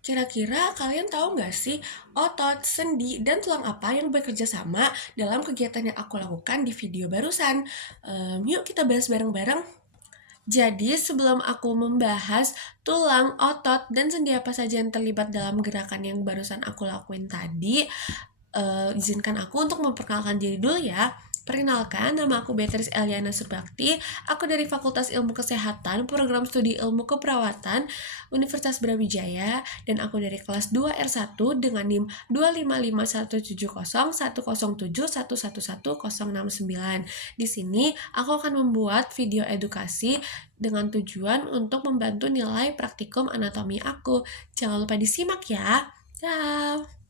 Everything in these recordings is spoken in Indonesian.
kira-kira kalian tahu nggak sih otot, sendi, dan tulang apa yang bekerja sama dalam kegiatan yang aku lakukan di video barusan? Yuk kita bahas bareng-bareng. Jadi, sebelum aku membahas tulang, otot, dan sendi apa saja yang terlibat dalam gerakan yang barusan aku lakuin tadi, izinkan aku untuk memperkenalkan diri dulu ya. Perkenalkan, nama aku Beatrice Eliana Surbakti. Aku dari Fakultas Ilmu Kesehatan, Program Studi Ilmu Keperawatan, Universitas Brawijaya, dan aku dari kelas 2R1 dengan NIM 25517017071111069. Di sini, aku akan membuat video edukasi dengan tujuan untuk membantu nilai praktikum anatomi aku. Jangan lupa disimak ya. Dah.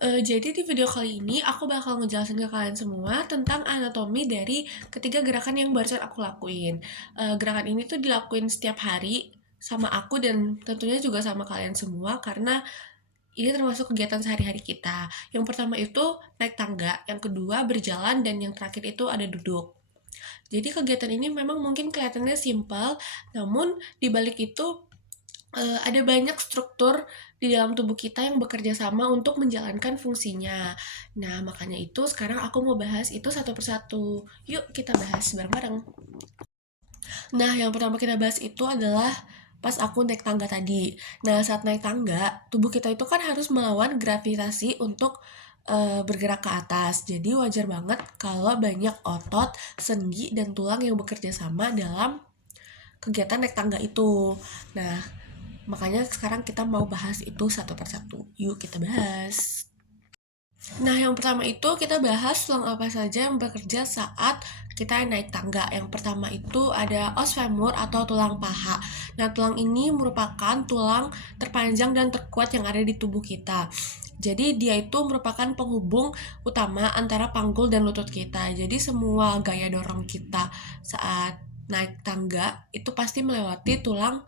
Jadi di video kali ini aku bakal ngejelasin ke kalian semua tentang anatomi dari ketiga gerakan yang barusan aku lakuin. Gerakan ini tuh dilakuin setiap hari sama aku dan tentunya juga sama kalian semua karena ini termasuk kegiatan sehari-hari kita. Yang pertama itu naik tangga, yang kedua berjalan, dan yang terakhir itu ada duduk. Jadi kegiatan ini memang mungkin kelihatannya simpel, namun dibalik itu ada banyak struktur di dalam tubuh kita yang bekerja sama untuk menjalankan fungsinya. Nah, makanya itu sekarang aku mau bahas itu satu persatu. Yuk kita bahas bareng-bareng. Nah, yang pertama kita bahas itu adalah pas aku naik tangga tadi. Nah, saat naik tangga, tubuh kita itu kan harus melawan gravitasi untuk bergerak ke atas. Jadi wajar banget kalau banyak otot, sendi, dan tulang yang bekerja sama dalam kegiatan naik tangga itu. Nah, makanya sekarang kita mau bahas itu satu persatu. Yuk kita bahas. Nah, yang pertama itu kita bahas tulang apa saja yang bekerja saat kita naik tangga. Yang pertama itu ada os femur atau tulang paha. Nah, tulang ini merupakan tulang terpanjang dan terkuat yang ada di tubuh kita. Jadi dia itu merupakan penghubung utama antara panggul dan lutut kita. Jadi semua gaya dorong kita saat naik tangga itu pasti melewati tulang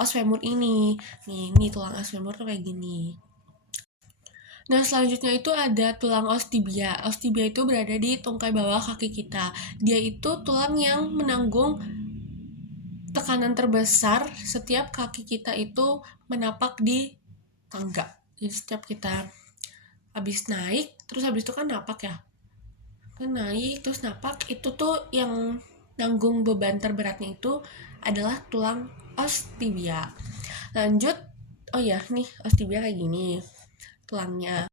os femur ini. Nih tulang os femur tuh kayak gini. Nah, selanjutnya itu ada tulang os tibia. Os tibia itu berada di tungkai bawah kaki kita. Dia itu tulang yang menanggung tekanan terbesar setiap kaki kita itu menapak di tangga. Jadi setiap kita habis naik, terus habis itu kan napak ya. Kan naik, terus napak, itu tuh yang nanggung beban terberatnya itu adalah tulang os tibia. Lanjut, oh ya, nih os tibia kayak gini tulangnya.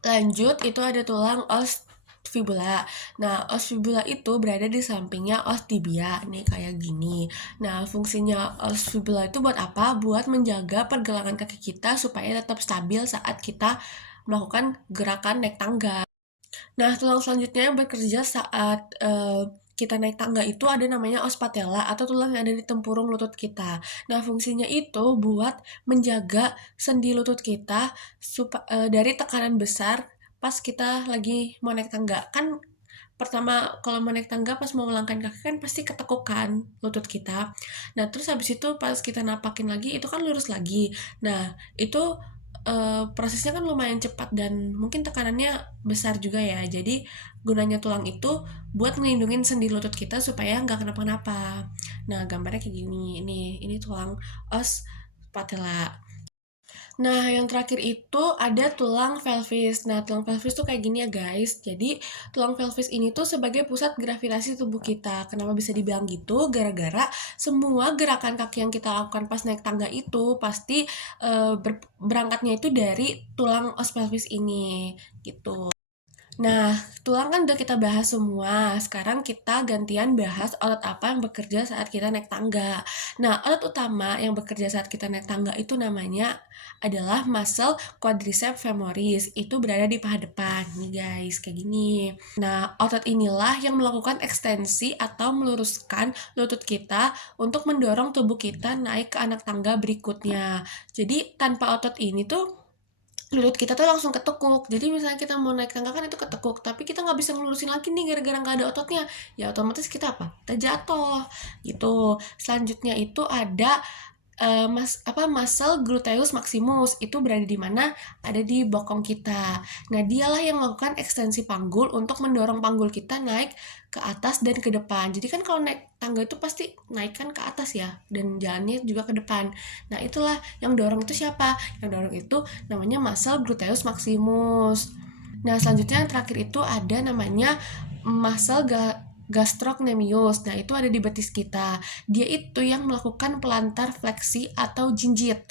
Lanjut, itu ada tulang os fibula. Nah, os fibula itu berada di sampingnya os tibia, nih kayak gini. Nah, fungsinya os fibula itu buat apa? Buat menjaga pergelangan kaki kita supaya tetap stabil saat kita melakukan gerakan naik tangga. Nah, tulang selanjutnya yang bekerja saat kita naik tangga itu ada namanya os patella atau tulang yang ada di tempurung lutut kita. Nah, fungsinya itu buat menjaga sendi lutut kita dari tekanan besar pas kita lagi mau naik tangga. Kan pertama kalau mau naik tangga pas mau melangkahkan kaki kan pasti ketekuk kan lutut kita. Nah, terus habis itu pas kita napakin lagi itu kan lurus lagi. Nah, itu prosesnya kan lumayan cepat dan mungkin tekanannya besar juga ya. Jadi gunanya tulang itu buat ngelindungin sendi lutut kita supaya nggak kenapa-napa. Nah, gambarnya kayak gini. Ini tulang os patella. Nah, yang terakhir itu ada tulang pelvis. Nah, tulang pelvis tuh kayak gini ya guys. Jadi, tulang pelvis ini tuh sebagai pusat gravitasi tubuh kita. Kenapa bisa dibilang gitu? Gara-gara semua gerakan kaki yang kita lakukan pas naik tangga itu pasti berangkatnya itu dari tulang os pelvis ini gitu. Nah, tulang kan udah kita bahas semua. Sekarang kita gantian bahas otot apa yang bekerja saat kita naik tangga. Nah, otot utama yang bekerja saat kita naik tangga itu namanya adalah muscle quadriceps femoris. Itu berada di paha depan. Nih guys, kayak gini. Nah, otot inilah yang melakukan ekstensi atau meluruskan lutut kita untuk mendorong tubuh kita naik ke anak tangga berikutnya. Jadi, tanpa otot ini tuh lutut kita tuh langsung ketekuk. Jadi misalnya kita mau naik tangga kan itu ketekuk, tapi kita nggak bisa ngelurusin lagi nih gara-gara nggak ada ototnya. Ya otomatis kita apa? Kita jatuh gitu. Selanjutnya itu ada muscle gluteus maximus itu berada di mana? Ada di bokong kita. Nah, dialah yang melakukan ekstensi panggul untuk mendorong panggul kita naik ke atas dan ke depan. Jadi kan kalau naik tangga itu pasti naikkan ke atas ya, dan jalannya juga ke depan. Nah, itulah yang dorong itu siapa? Yang dorong itu namanya muscle gluteus maximus. Nah, selanjutnya yang terakhir itu ada namanya muscle gastrocnemius. Nah, itu ada di betis kita. Dia itu yang melakukan pelantar fleksi atau jinjit.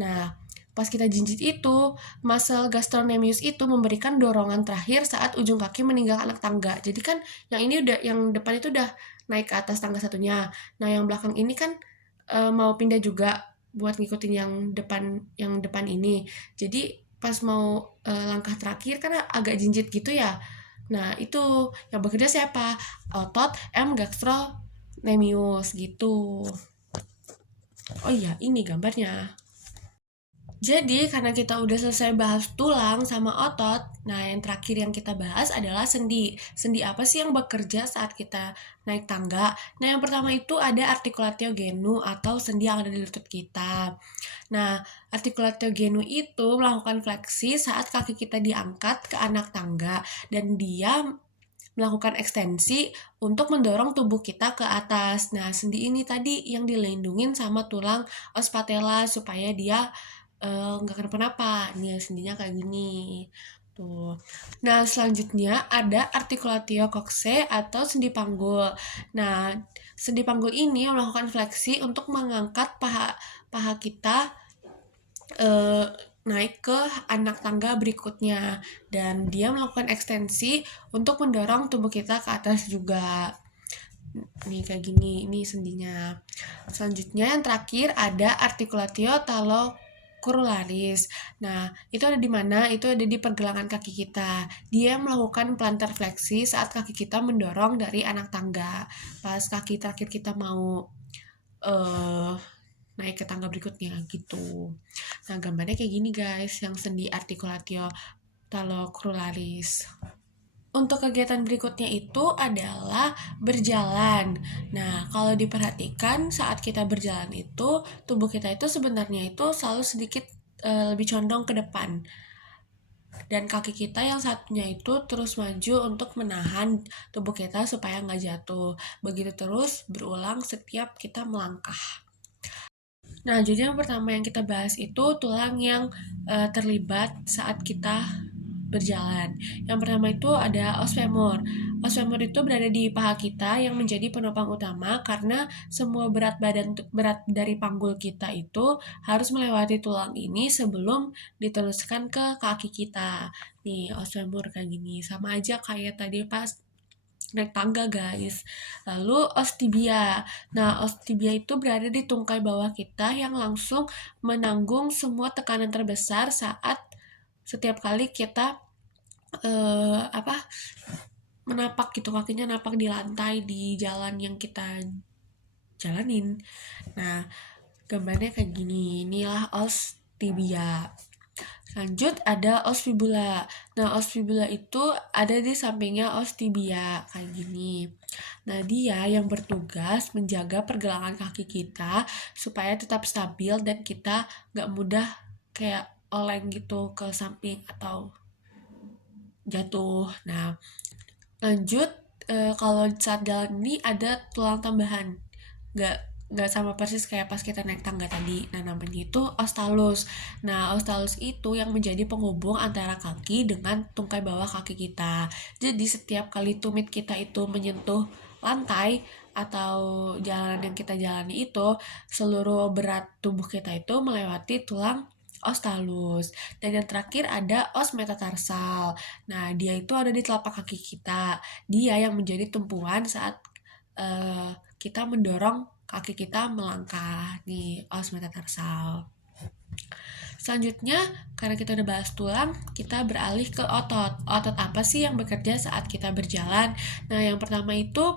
Nah, pas kita jinjit itu, muscle gastrocnemius itu memberikan dorongan terakhir saat ujung kaki meninggalkan anak tangga. Jadi kan yang depan itu udah naik ke atas tangga satunya. Nah, yang belakang ini kan mau pindah juga buat ngikutin yang depan ini. Jadi pas mau langkah terakhir kan agak jinjit gitu ya. Nah, itu yang bekerja siapa? Otot M. gastrocnemius gitu. Oh iya, ini gambarnya. Jadi, karena kita udah selesai bahas tulang sama otot, nah yang terakhir yang kita bahas adalah sendi. Sendi apa sih yang bekerja saat kita naik tangga? Nah, yang pertama itu ada articulatio genu atau sendi yang ada di lutut kita. Nah, articulatio genu itu melakukan fleksi saat kaki kita diangkat ke anak tangga, dan dia melakukan ekstensi untuk mendorong tubuh kita ke atas. Nah, sendi ini tadi yang dilindungin sama tulang os patella supaya dia nggak kenapa-napa. Nih, sendinya kayak gini. Tuh. Nah, selanjutnya ada articulatio coccyx atau sendi panggul. Nah, sendi panggul ini melakukan fleksi untuk mengangkat paha kita naik ke anak tangga berikutnya, dan dia melakukan ekstensi untuk mendorong tubuh kita ke atas juga. Nih kayak gini, ini sendinya. Selanjutnya yang terakhir ada articulatio talocruralis. Nah, itu ada di mana? Itu ada di pergelangan kaki kita. Dia melakukan plantar fleksi saat kaki kita mendorong dari anak tangga. Pas kaki terakhir kita mau naik ke tangga berikutnya gitu. Nah, gambarnya kayak gini guys, yang sendi articulatio talocruralis. Untuk kegiatan berikutnya itu adalah berjalan. Nah, kalau diperhatikan saat kita berjalan itu, tubuh kita itu sebenarnya itu selalu sedikit lebih condong ke depan. Dan kaki kita yang satunya itu terus maju untuk menahan tubuh kita supaya nggak jatuh. Begitu terus berulang setiap kita melangkah. Nah, jadi yang pertama yang kita bahas itu tulang yang terlibat saat kita berjalan. Yang pertama itu ada os femur. Os femur itu berada di paha kita yang menjadi penopang utama karena semua berat dari panggul kita itu harus melewati tulang ini sebelum diteruskan ke kaki kita. Nih, os femur kayak gini. Sama aja kayak tadi pas naik tangga guys. Lalu os tibia. Nah, os tibia itu berada di tungkai bawah kita yang langsung menanggung semua tekanan terbesar saat setiap kali kita menapak gitu, kakinya napak di lantai di jalan yang kita jalanin. Nah, gambarnya kayak gini. Inilah os tibia. Lanjut ada os fibula. Nah, os fibula itu ada di sampingnya os tibia kayak gini. Nah, dia yang bertugas menjaga pergelangan kaki kita supaya tetap stabil dan kita gak mudah kayak oleng gitu ke samping atau jatuh. Nah, lanjut kalau saat jalan ini ada tulang tambahan, nggak sama persis kayak pas kita naik tangga tadi. Nah, namanya itu os talus. Nah, os talus itu yang menjadi penghubung antara kaki dengan tungkai bawah kaki kita. Jadi setiap kali tumit kita itu menyentuh lantai atau jalan yang kita jalani itu, seluruh berat tubuh kita itu melewati tulang os talus. Dan yang terakhir ada os metatarsal. Nah, dia itu ada di telapak kaki kita. Dia yang menjadi tumpuan saat kita mendorong kaki kita melangkah. Nih, os metatarsal. Selanjutnya, karena kita udah bahas tulang, kita beralih ke otot. Otot apa sih yang bekerja saat kita berjalan? Nah, yang pertama itu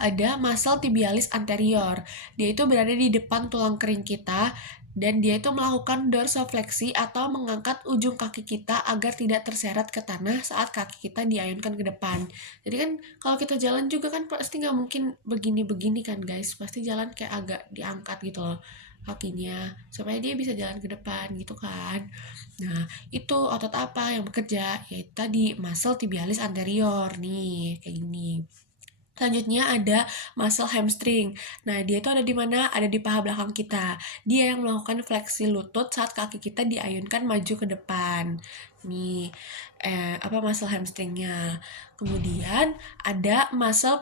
ada muscle tibialis anterior. Dia itu berada di depan tulang kering kita dan dia itu melakukan dorsofleksi atau mengangkat ujung kaki kita agar tidak terseret ke tanah saat kaki kita diayunkan ke depan. Jadi kan kalau kita jalan juga kan pasti nggak mungkin begini-begini kan guys, pasti jalan kayak agak diangkat gitu loh kakinya supaya dia bisa jalan ke depan gitu kan. Nah, itu otot apa yang bekerja? Yaitu tadi muscle tibialis anterior nih, kayak gini. Selanjutnya ada muscle hamstring. Nah, dia itu ada di mana? Ada di paha belakang kita. Dia yang melakukan fleksi lutut saat kaki kita diayunkan maju ke depan. Nih, muscle hamstringnya. Kemudian ada muscle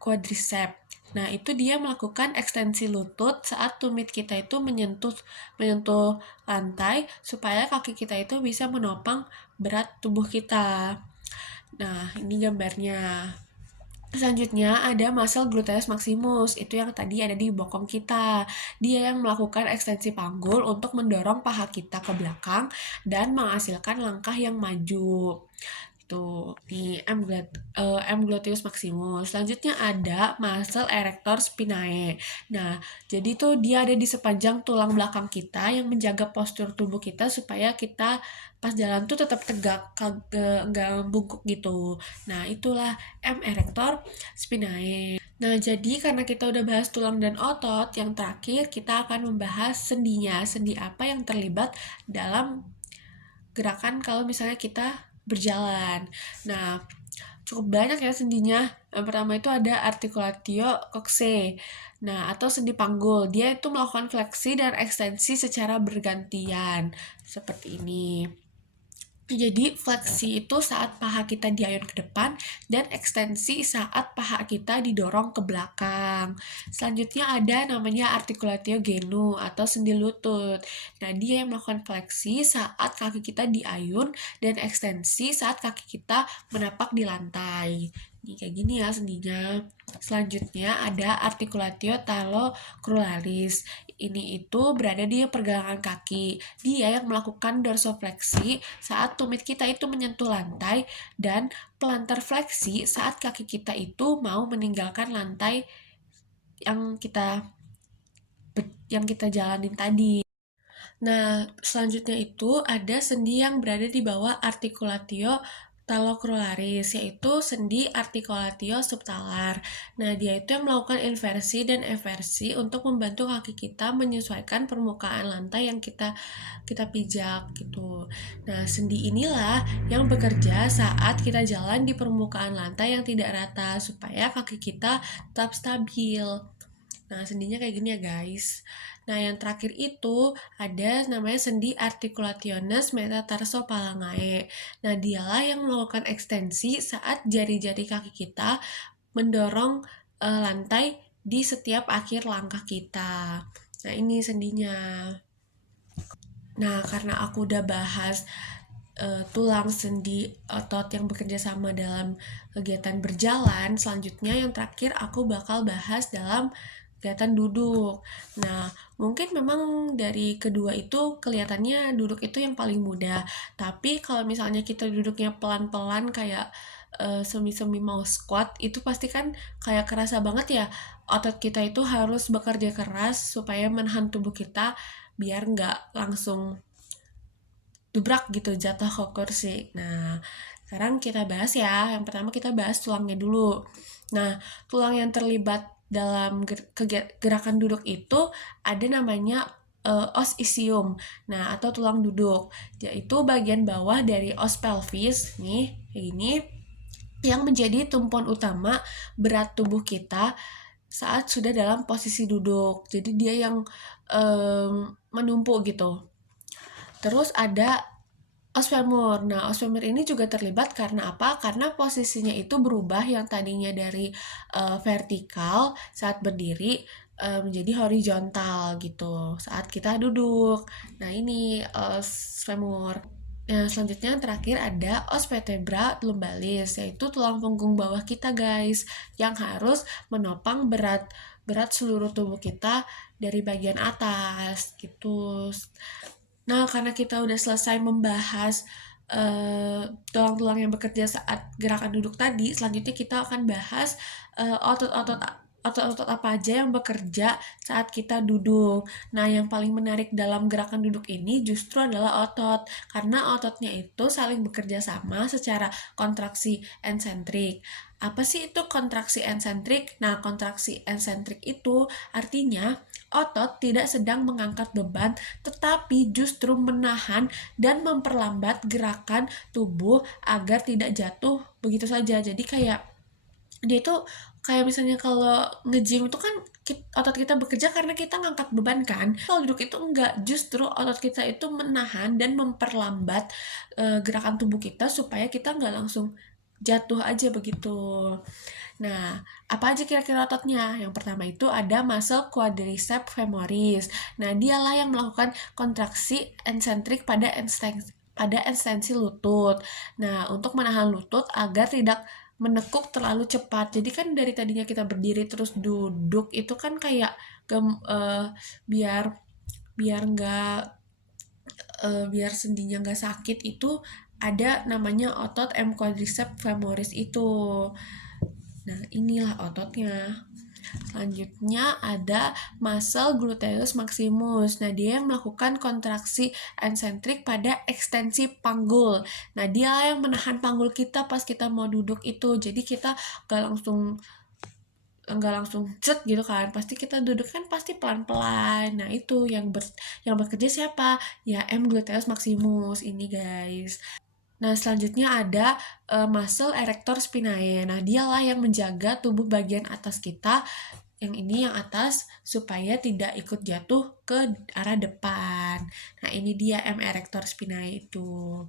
quadricep. Nah, itu dia melakukan ekstensi lutut saat tumit kita itu menyentuh menyentuh lantai supaya kaki kita itu bisa menopang berat tubuh kita. Nah, ini gambarnya. Selanjutnya ada muscle gluteus maximus, itu yang tadi ada di bokong kita. Dia yang melakukan ekstensi panggul untuk mendorong paha kita ke belakang dan menghasilkan langkah yang maju. Tuh, di M. gluteus maximus. Selanjutnya ada muscle erector spinae. Nah, jadi tuh dia ada di sepanjang tulang belakang kita yang menjaga postur tubuh kita supaya kita pas jalan tuh tetap tegak, nggak bungkuk gitu. Nah, itulah M. erector spinae. Nah, jadi karena kita udah bahas tulang dan otot, yang terakhir kita akan membahas sendinya. Sendi apa yang terlibat dalam gerakan kalau misalnya kita berjalan. Nah, cukup banyak ya sendinya. Yang pertama itu ada articulatio coccygeae. Nah, atau sendi panggul. Dia itu melakukan fleksi dan ekstensi secara bergantian. Seperti ini. Jadi fleksi itu saat paha kita diayun ke depan dan ekstensi saat paha kita didorong ke belakang. Selanjutnya ada namanya articulatio genu atau sendi lutut. Nah, dia yang melakukan fleksi saat kaki kita diayun dan ekstensi saat kaki kita menapak di lantai. Ini kayak gini ya sendinya. Selanjutnya ada articulatio talocruralis. Ini itu berada di pergelangan kaki. Dia yang melakukan dorsofleksi saat tumit kita itu menyentuh lantai dan plantar fleksi saat kaki kita itu mau meninggalkan lantai yang kita jalanin tadi. Nah, selanjutnya itu ada sendi yang berada di bawah articulatio talocruralis, yaitu sendi articulatio subtalar. Nah, dia itu yang melakukan inversi dan eversi untuk membantu kaki kita menyesuaikan permukaan lantai yang kita pijak gitu. Nah, sendi inilah yang bekerja saat kita jalan di permukaan lantai yang tidak rata supaya kaki kita tetap stabil. Nah, sendinya kayak gini ya guys. Nah, yang terakhir itu ada namanya sendi articulationis metatarsophalangae. Nah, dialah yang melakukan ekstensi saat jari-jari kaki kita mendorong lantai di setiap akhir langkah kita. Nah, ini sendinya. Nah, karena aku udah bahas tulang, sendi, otot yang bekerja sama dalam kegiatan berjalan, selanjutnya yang terakhir aku bakal bahas dalam kegiatan duduk. Nah, mungkin memang dari kedua itu kelihatannya duduk itu yang paling mudah. Tapi kalau misalnya kita duduknya pelan-pelan kayak semi-semi mau squat, itu pasti kan kayak kerasa banget ya otot kita itu harus bekerja keras supaya menahan tubuh kita biar nggak langsung dubrak gitu jatuh ke kursi. Nah, sekarang kita bahas ya. Yang pertama kita bahas tulangnya dulu. Nah, tulang yang terlibat dalam gerakan duduk itu ada namanya os isium. Nah, atau tulang duduk. Yaitu bagian bawah dari os pelvis nih, kayak gini, yang menjadi tumpuan utama berat tubuh kita saat sudah dalam posisi duduk. Jadi dia yang menumpuk gitu. Terus ada os femur. Nah, os femur ini juga terlibat karena apa? Karena posisinya itu berubah yang tadinya dari vertikal saat berdiri menjadi horizontal gitu saat kita duduk. Nah, ini os femur. Nah, selanjutnya yang terakhir ada os vertebra lumbalis, yaitu tulang punggung bawah kita, guys, yang harus menopang berat seluruh tubuh kita dari bagian atas gitu. Nah, karena kita udah selesai membahas tulang-tulang yang bekerja saat gerakan duduk tadi, selanjutnya kita akan bahas otot-otot otot-otot apa aja yang bekerja saat kita duduk. Nah, yang paling menarik dalam gerakan duduk ini justru adalah otot, karena ototnya itu saling bekerja sama secara kontraksi ensentrik. Apa sih itu kontraksi ensentrik? Nah, kontraksi ensentrik itu artinya otot tidak sedang mengangkat beban, tetapi justru menahan dan memperlambat gerakan tubuh agar tidak jatuh begitu saja. Jadi kayak dia itu kayak misalnya kalau nge-gym itu kan otot kita bekerja karena kita ngangkat beban kan. Kalau duduk itu enggak, justru otot kita itu menahan dan memperlambat gerakan tubuh kita supaya kita nggak langsung jatuh aja begitu. Nah, apa aja kira-kira ototnya? Yang pertama itu ada muscle quadriceps femoris. Nah, dialah yang melakukan kontraksi ensentrik pada ekstensi lutut. Nah, untuk menahan lutut agar tidak menekuk terlalu cepat. Jadi kan dari tadinya kita berdiri terus duduk itu kan kayak biar biar nggak biar sendinya nggak sakit itu ada namanya otot M quadriceps femoris itu. Nah, inilah ototnya. Selanjutnya ada muscle gluteus maximus. Nah, dia yang melakukan kontraksi ensentrik pada ekstensi panggul. Nah, dia yang menahan panggul kita pas kita mau duduk itu. Jadi kita nggak langsung cet gitu kan, pasti kita duduk kan pasti pelan-pelan. Nah, itu yang bekerja siapa? Ya, M gluteus maximus ini guys. Nah, selanjutnya ada muscle erector spinae. Nah, dialah yang menjaga tubuh bagian atas kita, yang ini yang atas, supaya tidak ikut jatuh ke arah depan. Nah, ini dia M erector spinae itu.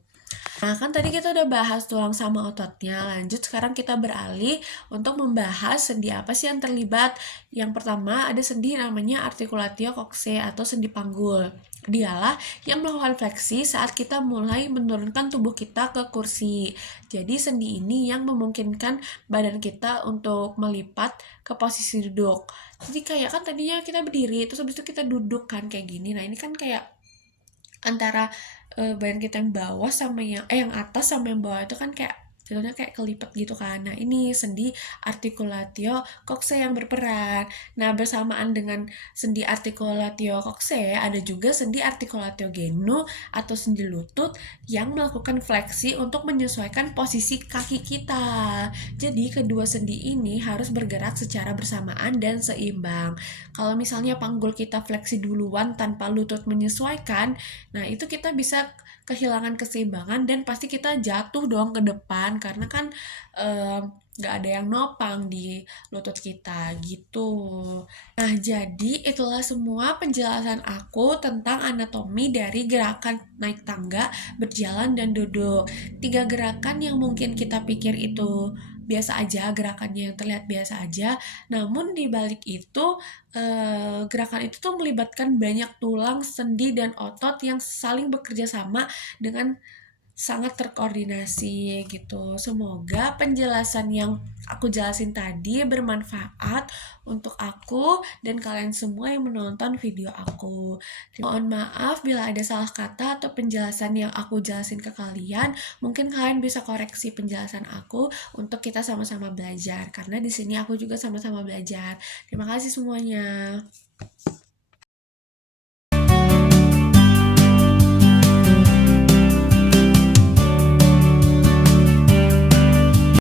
Nah, kan tadi kita udah bahas tulang sama ototnya. Lanjut, sekarang kita beralih untuk membahas sendi apa sih yang terlibat. Yang pertama, ada sendi namanya articulatio coccyx atau sendi panggul. Dialah yang melakukan fleksi saat kita mulai menurunkan tubuh kita ke kursi. Jadi, sendi ini yang memungkinkan badan kita untuk melipat ke posisi duduk. Jadi, kayak kan tadinya kita berdiri, terus habis itu kita duduk kan kayak gini. Nah, ini kan kayak antara badan kita yang bawah sama yang atas sama yang bawah itu kan kayak jatuhnya kayak kelipet gitu kan. Nah, ini sendi articulatio coccyx yang berperan. Nah, bersamaan dengan sendi articulatio coccyx ada juga sendi articulatio genu atau sendi lutut yang melakukan fleksi untuk menyesuaikan posisi kaki kita. Jadi, kedua sendi ini harus bergerak secara bersamaan dan seimbang. Kalau misalnya panggul kita fleksi duluan tanpa lutut menyesuaikan, nah itu kita bisa kehilangan keseimbangan dan pasti kita jatuh dong ke depan karena kan nggak ada yang nopang di lutut kita gitu. Nah, jadi itulah semua penjelasan aku tentang anatomi dari gerakan naik tangga, berjalan, dan duduk. 3 gerakan yang mungkin kita pikir itu biasa aja, gerakannya yang terlihat biasa aja, namun di balik itu gerakan itu tuh melibatkan banyak tulang, sendi, dan otot yang saling bekerja sama dengan sangat terkoordinasi gitu. Semoga penjelasan yang aku jelasin tadi bermanfaat untuk aku dan kalian semua yang menonton video aku. Mohon maaf bila ada salah kata atau penjelasan yang aku jelasin ke kalian. Mungkin kalian bisa koreksi penjelasan aku untuk kita sama-sama belajar karena di sini aku juga sama-sama belajar. Terima kasih semuanya.